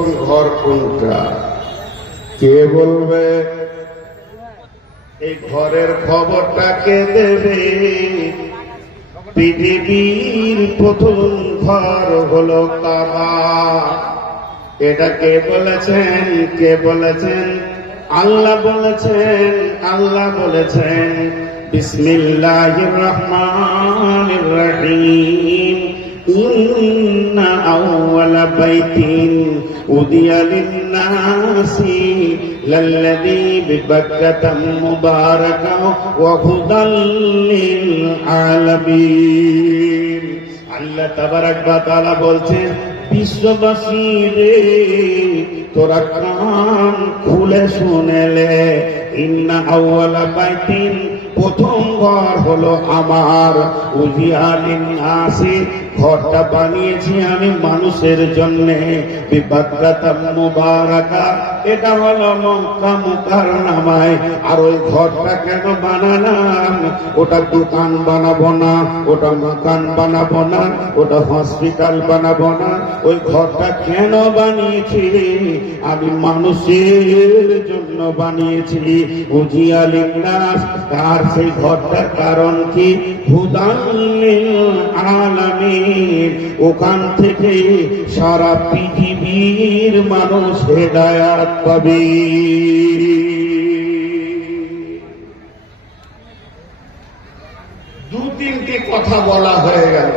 প্রথম ঘর কোনটা? কে বলবে? এই ঘরের খবরটা কে দেবে? পৃথিবীর প্রথম ঘর হলো কাবা। এটা কে বলেছেন? কে বলেছেন? আল্লাহ বলেছেন। আল্লাহ বলেছেন বিসমিল্লাহির রহমানির রহিম ইন্না আউওয়ালা বাইতিন উদিয়া লিন-নাসি লাল্লাযী বিবাক্কাতা মুবারাকান ওয়া হুদাল লিল-আলামিন। আল্লাহ তাবারাক ওয়া তাআলা বলছেন, বিশ্ববাসী রে, তোরা কান খুলে শুনেলে, ইন্না আউওয়ালা বাইতিন, প্রথম ঘর হলো আমার, উদিয়া লিন-নাসি, ঘরটা বানিয়েছি আমি মানুষের জন্যে, বিবাক্কাতা মুবারাকা, এটা হলো মক্কা মুকাররমায়। আর ওই ঘরটা কেন বানালাম? ওটা দোকান বানাবো না, ওটা মকান বানাবো না, ওটা হসপিটাল বানাবো না। ওই ঘরটা কেন বানিয়েছি? আমি মানুষের জন্য বানিয়েছি, উজিয়া লিন-নাস। আর সেই ঘরটার কারণ কি? হুদাল লিল-আলামিন, ওখান থেকে সারা পৃথিবীর মানুষ হেদায়াত পাবে। দু তিনটি কথা বলা হয়ে গেল।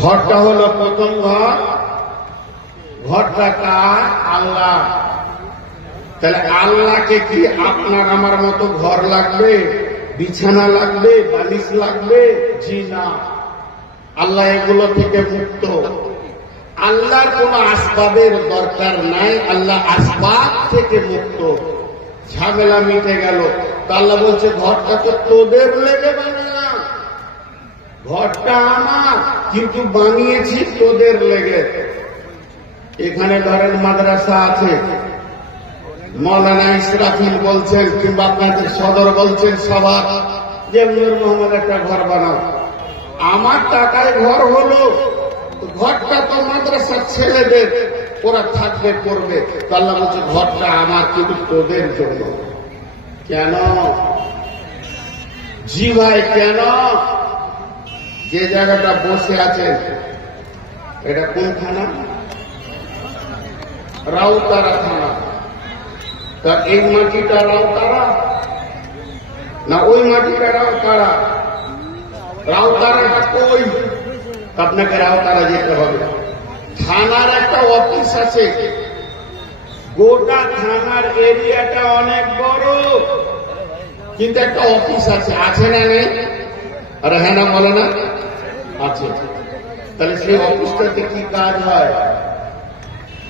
ঘরটা হলো প্রথম ঘর। ঘরটা কার? আল্লাহ। তাহলে আল্লাহকে কি আপনার আমার মতো ঘর লাগবে, বিছানা লাগবে, বালিশ লাগবে? জি না, আল্লাহ এগুলো থেকে মুক্ত। আল্লাহর কোন আসবাবের দরকার নাই, আল্লাহ আসবাব থেকে মুক্ত। ঝামেলা মিটে গেল। তো আল্লাহ বলছে, ঘরটা তো তোদের লেগে বানালাম, ঘরটা আমার, কিন্তু বানিয়েছি তোদের লেগে। এখানে ধরেন মাদ্রাসা আছে, মৌলানা ইসরাফিল বলছেন, কিংবা আপনাদের সদর বলছেন সবার, যে নূর মোহাম্মদ একটা ঘর বানাও। আমার টাকায় ঘর হলো, ঘরটা তো মাদ্রাসার ছেলেদের, ওরা থাকবে করবে। তো আল্লাহ বলছে, ঘরটা আমার, কিন্তু তোদের জন্য। কেন? জি ভাই, কেন? যে জায়গাটা বসে আছেন, এটা কোন থানা? রাউতারা থানা। তা এই মাটিটা রাউতারা না ওই মাটিটা রাউতারা? রাউতারাটা কই? আপনাকে রাউতারা যেতে হবে। থানার একটা অফিস আছে, গোটা থানার এরিয়াটা অনেক বড়, কিন্তু একটা অফিস আছে। আছে না নেই? আরে হ্যাঁ না বলে না? আছে। তাহলে সেই অফিসটাতে কি কাজ হয়?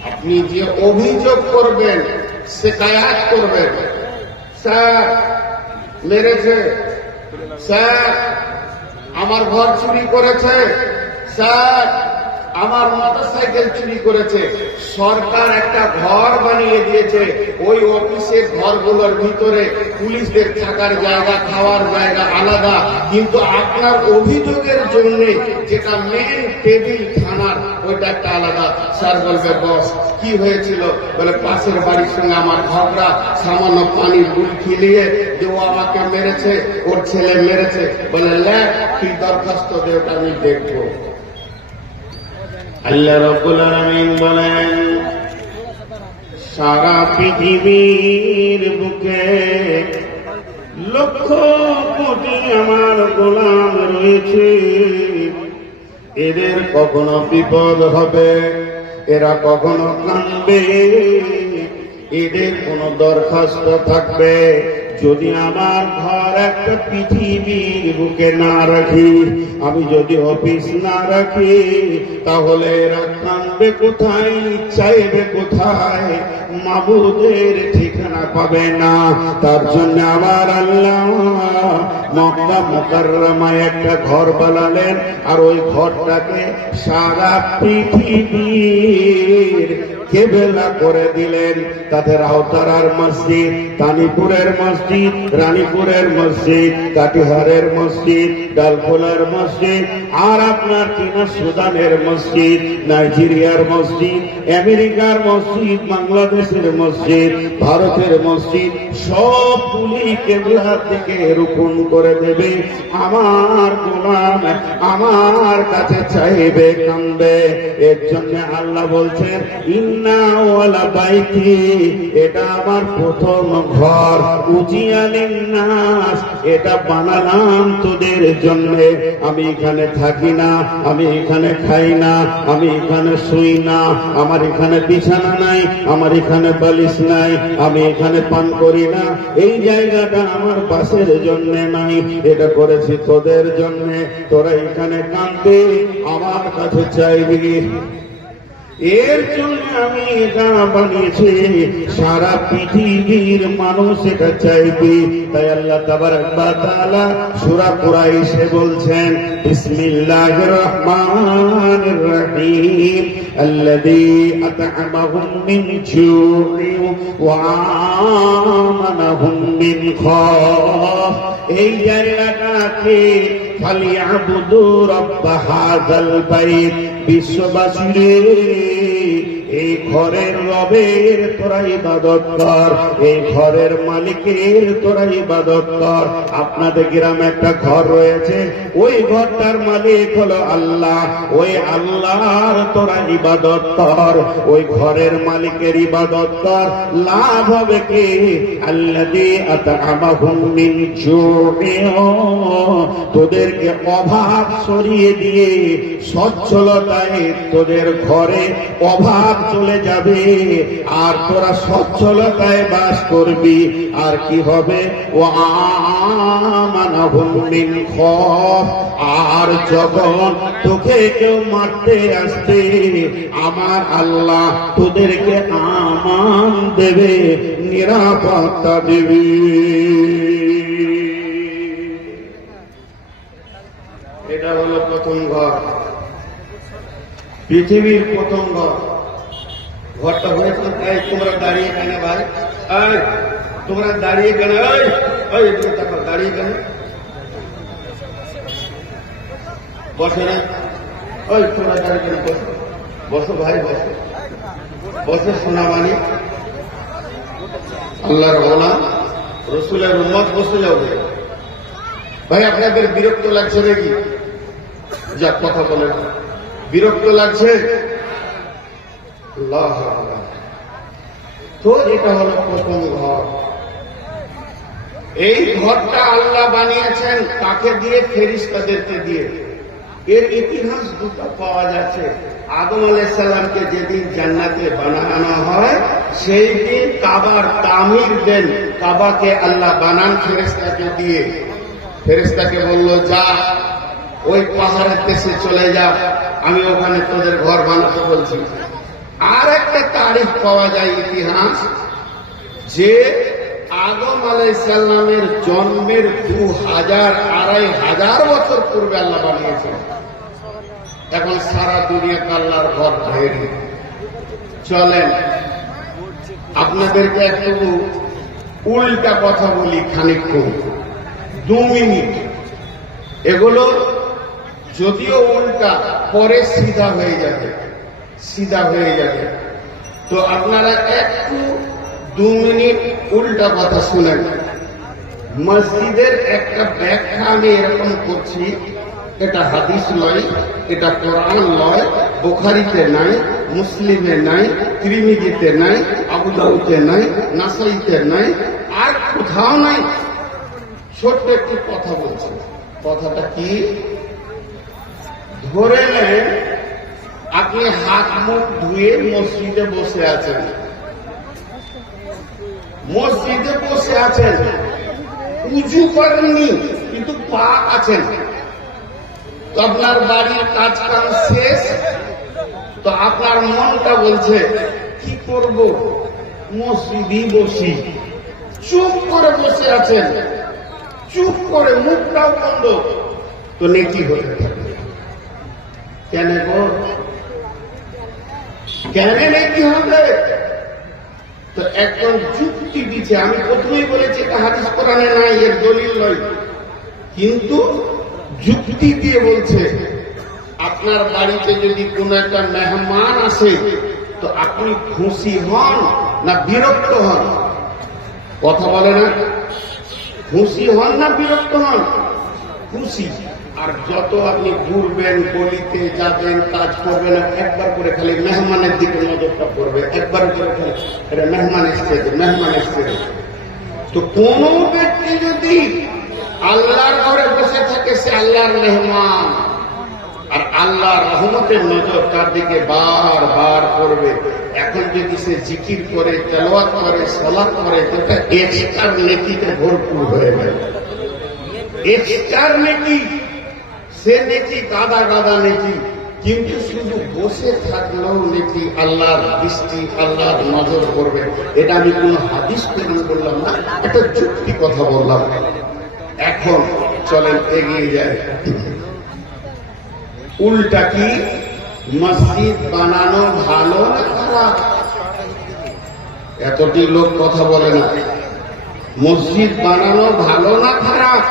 আপনি যে অভিযোগ করবেন, শিকায়াত করবেন, স্যার মেরেছে, স্যার আমার ঘর চুরি করেছে, স্যার আমার মোটরসাইকেল চুরি করেছে। সরকার একটা ঘর বানিয়ে দিয়েছে, ওই অফিসের ঘরগুলোর ভিতরে পুলিশদের থাকার জায়গা, খাওয়ার জায়গা আলাদা, কিন্তু আপনার অভিযোগের জন্য যেটা মেন টেবিল থানার, ওইটা একটা আলাদা। স্যার বলবে, বস কি হয়েছিল? বলে পাশের বাড়ির সঙ্গে আমার ঝগড়া, সামান্য পানির বুলকি নিয়ে, যে ও আমাকে মেরেছে, ওর ছেলে মেরেছে। বলে লেখ, তুই দরখাস্ত দে, ওটা আমি দেখবো। আল্লাহ রাব্বুল আলামিন বলেন, সারা পৃথিবীর বুকে লক্ষ কোটি আমার গোলাম রয়েছে, এদের কখনো বিপদ হবে, এরা কখনো কাঁদবে, এদের কোনো দরখাস্ত থাকবে। যদি আমার ঘর একটা পৃথিবীর বুকে না রাখি, আমি যদি অফিস না রাখি, তাহলে এরা কাঁদবে কোথায়, চাইবে কোথায়? মাবুদের ঠিকানা পাবে না। তার জন্য আমার আল্লাহ মক্কা মুকাররমায় একটা ঘর বানালেন, আর ওই ঘরটাকে সারা পৃথিবীর কেবেলা করে দিলেন। তাতে রাউতারার মসজিদ, তানিপুরের মসজিদ, রানীপুরের মসজিদ, কাটিহারের মসজিদ, ডালখোলার মসজিদ, আর আপনার কিনা সুদানের মসজিদ, নাইজেরিয়ার মসজিদ, আমেরিকার মসজিদ, বাংলাদেশের মসজিদ, ভারতের মসজিদ, সবগুলি কেবলার দিকে রুকুন করে দেবে। আমার গোলাম আমার কাছে চাইবে, কাঁদবে। এর জন্য আল্লাহ বলছেন ইন্না ওয়ালা বাইতি, এটা আমার প্রথম ঘর, উজিয়া লিন্নাস, এটা বানালাম তোদের জন্য। আমি এখানে থাকি না, আমি এখানে খাই না, আমি এখানে শুই না, আমার এখানে বিছানা নাই, আমার এখানে বালিশ নাই, আমি এখানে পান করি না। এই জায়গাটা আমার বাসের জন্য নাই, এটা করেছি তোদের জন্য। তোরা এখানে কাঁদবে, আমার কাছে চাইবি। এর জন্য আমি এটা বানিয়েছি, সারা পৃথিবীর মানুষ এটা চাইবে। তাই আল্লাহ তাবারক ওয়া তাআলা সূরা কুরাইশে বলছেন বিসমিল্লাহির রহমানির রহিম আল্লাযী আত'আমাহুম মিন জু'ইন ওয়া আমানাহুম মিন খাউফ। এই জায়গাটাকে ফালিয়াবুদু রাব্ব হাযাল বাইত, বিশ্ববাসীরে এই ঘরের রবের তোরা ইবাদত কর, এই ঘরের মালিকের তোরা ইবাদত কর। আপনাদের গ্রামে একটা ঘর রয়েছে, ওই ঘরটার মালিক হলো আল্লাহ, ওই আল্লাহর তোরা ইবাদত কর, ওই ঘরের মালিকের ইবাদত কর। লাভ হবে কি? আল্লাযী আত'আমাহুম মিন জু'ইন, তোদেরকে অভাব সরিয়ে দিয়ে সচ্ছলতায় তোদের ঘরে অভাব চলে যাবে, আর তোরা সচ্ছলতায় বাস করবি। আর কি হবে? ওয়া আমানাহুম মিন খাউফ, আর যখন তোকে কেউ মারতে আসবে, আমার আল্লাহ তোদেরকে আমান দেবে, নিরাপত্তা দেবে। এটা হলো প্রথম ঘর, পৃথিবীর প্রথম ঘর। ঘরটা হয়েছে, এই তোমরা দাঁড়িয়ে কেন ভাই? এই তোমরা দাঁড়িয়ে কেন? ওই এদিকে তাকাও, দাঁড়িয়ে কেন? বসে না? ওই তোমরা দাঁড়িয়ে কেন? বসো বসো ভাই, বসো বসে। শোনা মানি আল্লাহর গোলাম, রসুলের উম্মত, বসে যাও ভাই। আপনাদের বিরক্ত লাগছে নাকি? যা কথা বলেন, বিরক্ত লাগছে? আল্লাহ, তো এটা হলো প্রথম ঘর। এই ঘরটা আল্লাহ বানিয়েছেন কাকে দিয়ে? ফেরেশতাদেরকে দিয়ে। এর ইতিহাস দুটো পাওয়া যাচ্ছে। আদম আলাইহিস সালামকে যেদিন জান্নাতে বানানো হয়, সেই দিন কাবার তামির দেন, কাবাকে আল্লাহ বানান ফেরেশতাকে দিয়ে। ফেরেশতাকে বলল, যা ওই পাহাড়ের দেশে চলে যা, আমি ওখানে তোদের ঘর বানাতে বলছি। আর একটা তারিখ পাওয়া যায় ইতিহাস, যে আদম আলাইহিস সালামের জন্মের 2000-2500 বছর পূর্বে আল্লাহ বানিয়েছেন। এখন সারা দুনিয়াতে আল্লাহর ঘর তৈরি। চলেন আপনাদেরকে একটু উল্টা কথা বলি খানিকক্ষণ, 2 মিনিট। এগুলো যদিও উল্টা, পরে সিধা হয়ে যাবে, সিধা হয়ে যাবে। তো আপনারা একটু 2 মিনিট উল্টা কথা শুনেন। মসজিদের একটা ব্যাখ্যা আমি এরকম করছি, এটা হাদিস নয়, এটা কোরআন নয়, বুখারীতে নাই, মুসলিমে নাই, তিরমিজিতে নাই, আবু দাউদে নাই, নাসাইতে নাই, আর কোথাও নাই। ছোট্ট একটি কথা বলছি। কথাটা কি? ধরে নেন আপনি হাত মুখ ধুয়ে মসজিদে বসে আছেন, মসজিদে বসে আছেন, উজু করেননি কিন্তু পাক আছেন। তো আপনার বাড়ির কাজ কাম শেষ, তো আপনার মনটা বলছে কি করব, মসজিদই বসি। চুপ করে বসে আছেন, চুপ করে, মুখটাও বন্ধ, তো নেকি হতে থাকবে। কেন গো? কেন নেকি হবে? তো একজন যুক্তি দিচ্ছে। আমি প্রথমেই বলেছি এটা হাদিস কোরআনে নাই, এর দলিল নয়, কিন্তু যুক্তি দিয়ে বলছে আপনার বাড়িতে যদি কোন একটা মেহমান আসে তো আপনি খুশি হন না বিরক্ত হন? কথা বলে না? খুশি হন না বিরক্ত হন? খুশি। আর যত আপনি ঘুরবেন, গলিতে যাবেন, কাজ করবেন, একবার করে খালি মেহমানের দিকে নজরটা করবে, একবার করে খালি এটা মেহমান এসছে, মেহমান এসছে। তো কোন ব্যক্তি যদি আল্লাহর ঘরে বসে থাকে সে আল্লাহর মেহমান, আর আল্লাহর রহমতের নজর তার দিকে বারবার করবে। এখন যদি সে জিকির করে, তেলাওয়াত করে, সালাত করে, যেটা এক্সট্রা নেকিতে ভরপুর হয়ে গেল। এক্সট্রা নেকি, সে নেকি গাদা গাদা নেকি, কিন্তু শুধু বসে থাকলেও নেকি আল্লাহর দৃষ্টি, আল্লাহর নজর করবে। এটা আমি কোন হাদিস প্রেরণ করলাম না, একটা যুক্তি কথা বললাম। এখন চলেন এগিয়ে যায়। উল্টা কি মসজিদ বানানো ভালো না খারাপ? এতটি লোক কথা বলে না। মসজিদ বানানো ভালো না খারাপ?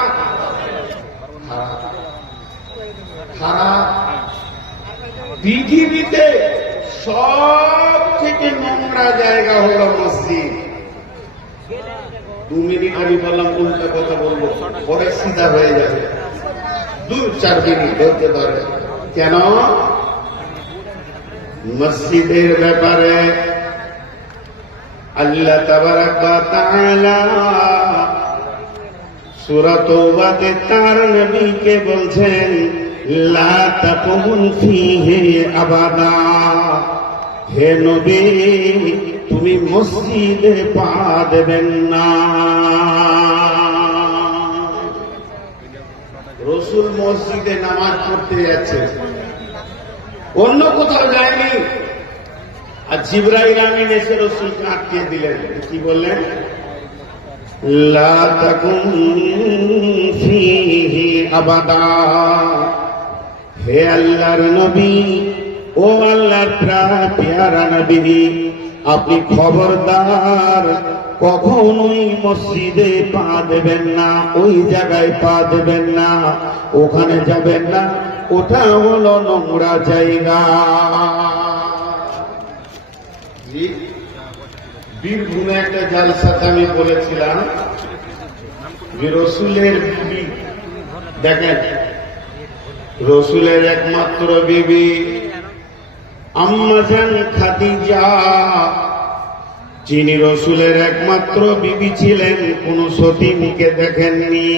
খারাপ। পৃথিবীতে সব থেকে নোংরা জায়গা হলো মসজিদ। 2 মিনিট আমি বললাম, উল্টা কথা বলবো, পরে সিধা হয়ে যাবে। 2-4 মিনিট ধরতে ধরে। কেন? মসজিদের ব্যাপারে আল্লাহ তাবারাক ওয়া তাআলা সূরা তাওবাতে তার নবীকে বলছেন, লা তাকুন ফীহি আবাদা। হে নবী, তুমি মসজিদে পা দেবেন না। রসুল মসজিদে নামাজ পড়তে যাচ্ছে, অন্য কোথাও যায়নি। আর জিবরাইল আমিন এসে রসুলকে আটকে দিলেন। কি বললেন? লা তাকুন ফীহি আবাদা। হে আল্লাহর নবী, ও আল্লাহর প্যারা নবী, আপনি খবরদার কখনোই মসজিদে পা দেবেন না, ওই জায়গায় পা দেবেন না, ওখানে যাবেন না, ওটা হলো নোংরা জায়গা। বীরভূমে একটা জালসাতে আমি বলেছিলাম যে রসুলের বিবি, দেখেন রসুলের একমাত্র বিবি আম্মা জান খাদিজা, যিনি রসুলের একমাত্র বিবি ছিলেন, কোন সতীনীকে দেখেননি।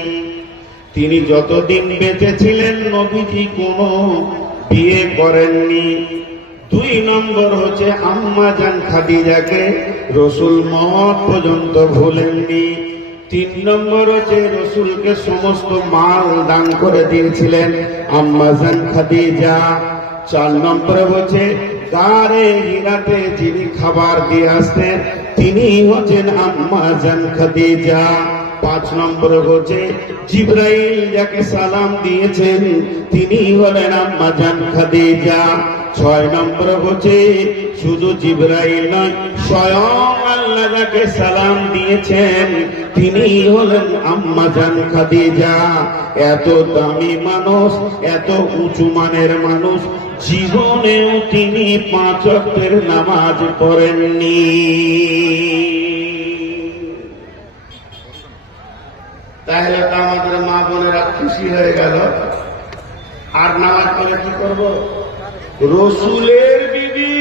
তিনি যতদিন বেঁচে ছিলেন নবীজি কোনো বিয়ে করেননি। 2 নম্বর হচ্ছে আম্মা জান খাদিজাকে রসুল মওত পর্যন্ত ভুলেননি। 3 নম্বর হচ্ছে রসুলকে সমস্ত মাল দান করে দিয়েছিলেন আম্মা জান খাদিজা। 4 নম্বরে হচ্ছে গারে হিরাতে যিনি খাবার দিয়ে আসতেন তিনি হচ্ছেন আম্মা জান খাদিজা। 5 নম্বরে হচ্ছে জিবরাইল যাকে সালাম দিয়েছেন তিনি হলেন আম্মা জান খাদিজা। 6 নম্বরে হচ্ছে শুধু জিবরাইল নয়, স্বয়ং আল্লাহ যাকে সালাম দিয়েছেন তিনি হলেন আম্মা জান খাদিজা। এত দামি মানুষ, এত উঁচু মানের মানুষ, জীবনেও তিনি 5 ওয়াক্তের নামাজ পড়েননি। তাহলে তো আমাদের মা বোনেরা খুশি হয়ে গেল। আর নামাজ পড়ে কি করব? রসুলের বিবি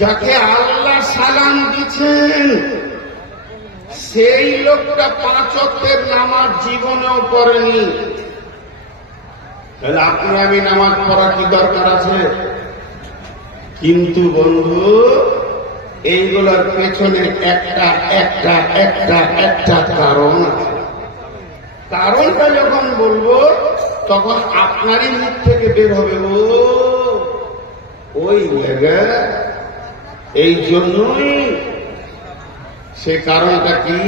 যাকে আল্লাহ সালাম দিচ্ছেন সেই লোকটা 5 ওয়াক্তের নামাজ জীবনেও পড়েনি। তাহলে আপনি আমি নামাজ পড়া কি দরকার আছে? কিন্তু বন্ধু, এইগুলোর পেছনে একটা কারণ আছে। কারণটা যখন বলবো তখন আপনারই মুখ থেকে বের হবে, ওই জায়গা, এই জন্যই। সে কারণটা কি?